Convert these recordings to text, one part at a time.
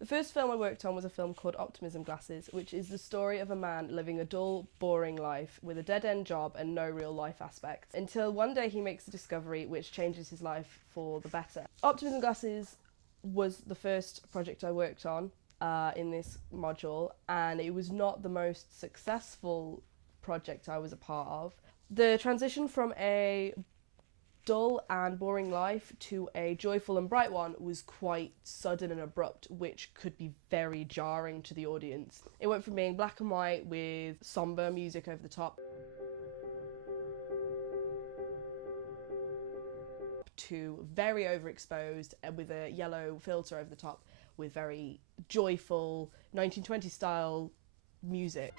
The first film I worked on was a film called Optimism Glasses, which is the story of a man living a dull, boring life with a dead-end job and no real life aspects, until one day he makes a discovery which changes his life for the better. Optimism Glasses was the first project I worked on in this module, and it was not the most successful project I was a part of. The transition from a dull and boring life to a joyful and bright one was quite sudden and abrupt, which could be very jarring to the audience. It went from being black and white with somber music over the top to very overexposed and with a yellow filter over the top with very joyful 1920s style music.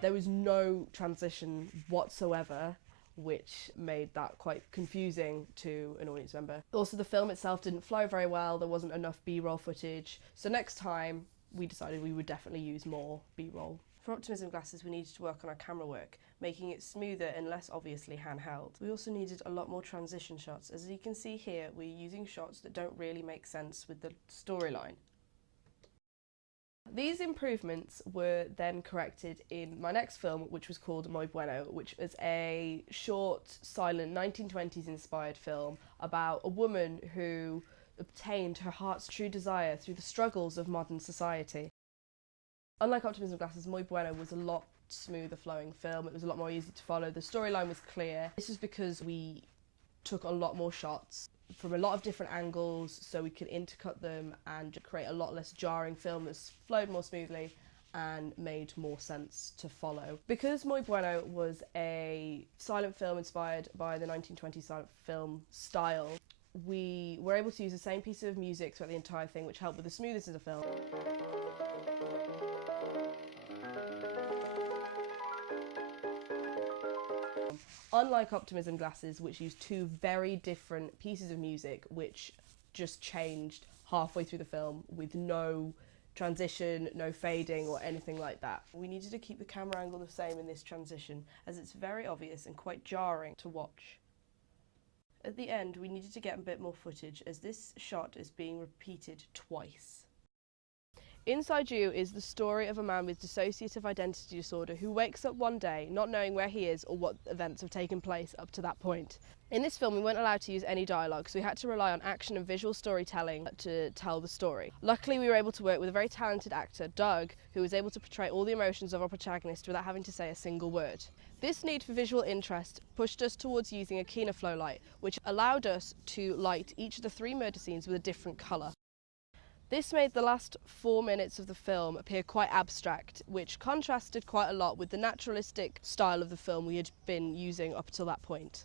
There was no transition whatsoever, which made that quite confusing to an audience member. Also, the film itself didn't flow very well, there wasn't enough B-roll footage, so next time we decided we would definitely use more B-roll. For Optimism Glasses, we needed to work on our camera work, making it smoother and less obviously handheld. We also needed a lot more transition shots. As you can see here, we're using shots that don't really make sense with the storyline. These improvements were then corrected in my next film, which was called Muy Bueno, which was a short, silent 1920s inspired film about a woman who obtained her heart's true desire through the struggles of modern society. Unlike Optimism Glasses, Muy Bueno was a lot smoother flowing film. It was a lot more easy to follow. The storyline was clear. This was because we took a lot more shots from a lot of different angles so we could intercut them and create a lot less jarring film that flowed more smoothly and made more sense to follow. Because Muy Bueno was a silent film inspired by the 1920s silent film style, we were able to use the same piece of music throughout the entire thing, which helped with the smoothness of the film. Unlike Optimism Glasses, which used two very different pieces of music which just changed halfway through the film with no transition, no fading or anything like that. We needed to keep the camera angle the same in this transition, as it's very obvious and quite jarring to watch. At the end, we needed to get a bit more footage, as this shot is being repeated twice. Inside You is the story of a man with dissociative identity disorder who wakes up one day not knowing where he is or what events have taken place up to that point. In this film, we weren't allowed to use any dialogue, so we had to rely on action and visual storytelling to tell the story. Luckily, we were able to work with a very talented actor, Doug, who was able to portray all the emotions of our protagonist without having to say a single word. This need for visual interest pushed us towards using a keener flow light, which allowed us to light each of the 3 murder scenes with a different colour. This made the last 4 minutes of the film appear quite abstract, which contrasted quite a lot with the naturalistic style of the film we had been using up till that point.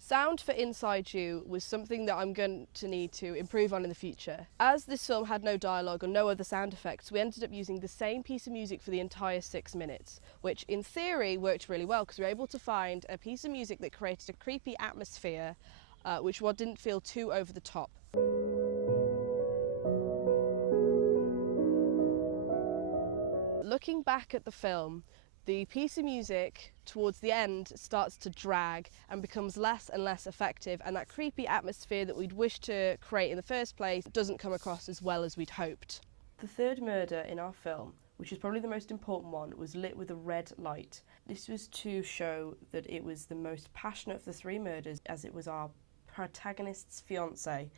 Sound for Inside You was something that I'm going to need to improve on in the future. As this film had no dialogue and no other sound effects, we ended up using the same piece of music for the entire 6 minutes, which in theory worked really well because we were able to find a piece of music that created a creepy atmosphere, which didn't feel too over the top. Looking back at the film, the piece of music towards the end starts to drag and becomes less and less effective, and that creepy atmosphere that we'd wished to create in the first place doesn't come across as well as we'd hoped. The third murder in our film, which is probably the most important one, was lit with a red light. This was to show that it was the most passionate of the 3 murders, as it was our protagonist's fiancé.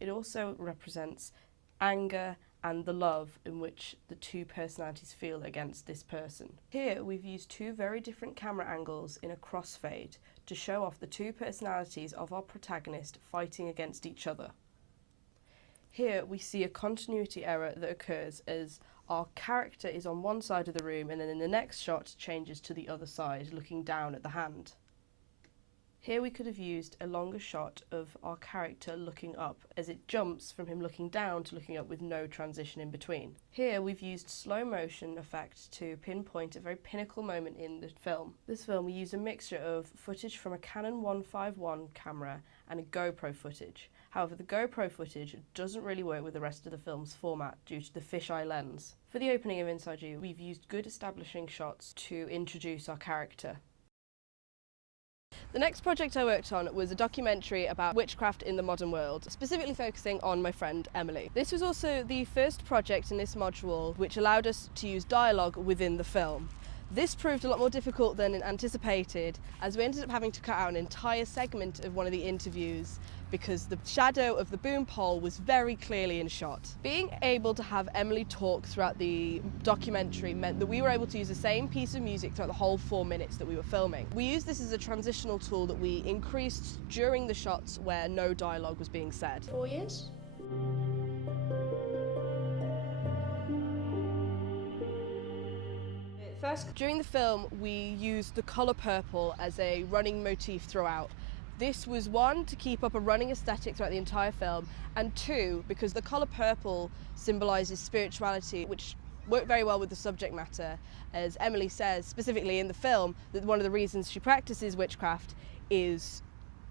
It also represents anger and the love in which the 2 personalities feel against this person. Here we've used 2 very different camera angles in a crossfade to show off the 2 personalities of our protagonist fighting against each other. Here we see a continuity error that occurs as our character is on one side of the room and then in the next shot changes to the other side, looking down at the hand. Here we could have used a longer shot of our character looking up, as it jumps from him looking down to looking up with no transition in between. Here we've used slow motion effect to pinpoint a very pinnacle moment in the film. This film we used a mixture of footage from a Canon 151 camera and a GoPro footage. However, the GoPro footage doesn't really work with the rest of the film's format due to the fisheye lens. For the opening of Inside You, we've used good establishing shots to introduce our character. The next project I worked on was a documentary about witchcraft in the modern world, specifically focusing on my friend Emily. This was also the first project in this module which allowed us to use dialogue within the film. This proved a lot more difficult than anticipated, as we ended up having to cut out an entire segment of one of the interviews because the shadow of the boom pole was very clearly in shot. Being able to have Emily talk throughout the documentary meant that we were able to use the same piece of music throughout the whole 4 minutes that we were filming. We used this as a transitional tool that we increased during the shots where no dialogue was being said. 4 years? First, during the film, we used the colour purple as a running motif throughout. This was one, to keep up a running aesthetic throughout the entire film, and two, because the colour purple symbolises spirituality, which worked very well with the subject matter, as Emily says specifically in the film that one of the reasons she practices witchcraft is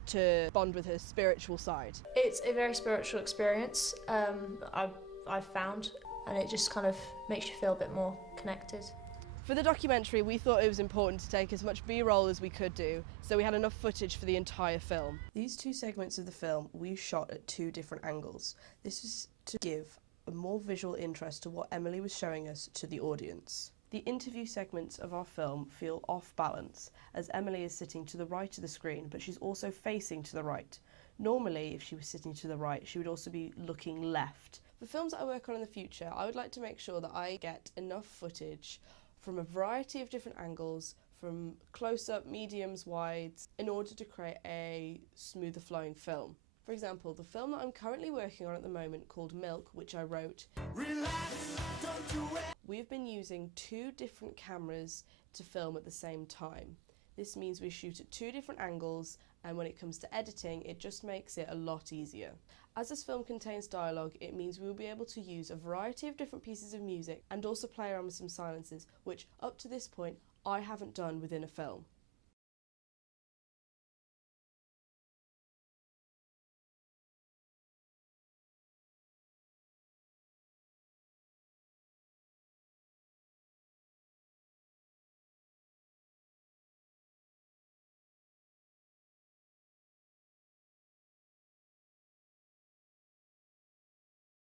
to bond with her spiritual side. It's a very spiritual experience, I've found, and it just kind of makes you feel a bit more connected. For the documentary, we thought it was important to take as much B-roll as we could do, so we had enough footage for the entire film. These two segments of the film we shot at 2 different angles. This was to give a more visual interest to what Emily was showing us to the audience. The interview segments of our film feel off balance, as Emily is sitting to the right of the screen, but she's also facing to the right. Normally, if she was sitting to the right, she would also be looking left. For films that I work on in the future, I would like to make sure that I get enough footage from a variety of different angles, from close-up, mediums, wides, in order to create a smoother flowing film. For example, the film that I'm currently working on at the moment, called Milk, which I wrote, we've been using 2 different cameras to film at the same time. This means we shoot at 2 different angles, and when it comes to editing, it just makes it a lot easier. As this film contains dialogue, it means we will be able to use a variety of different pieces of music and also play around with some silences, which up to this point I haven't done within a film.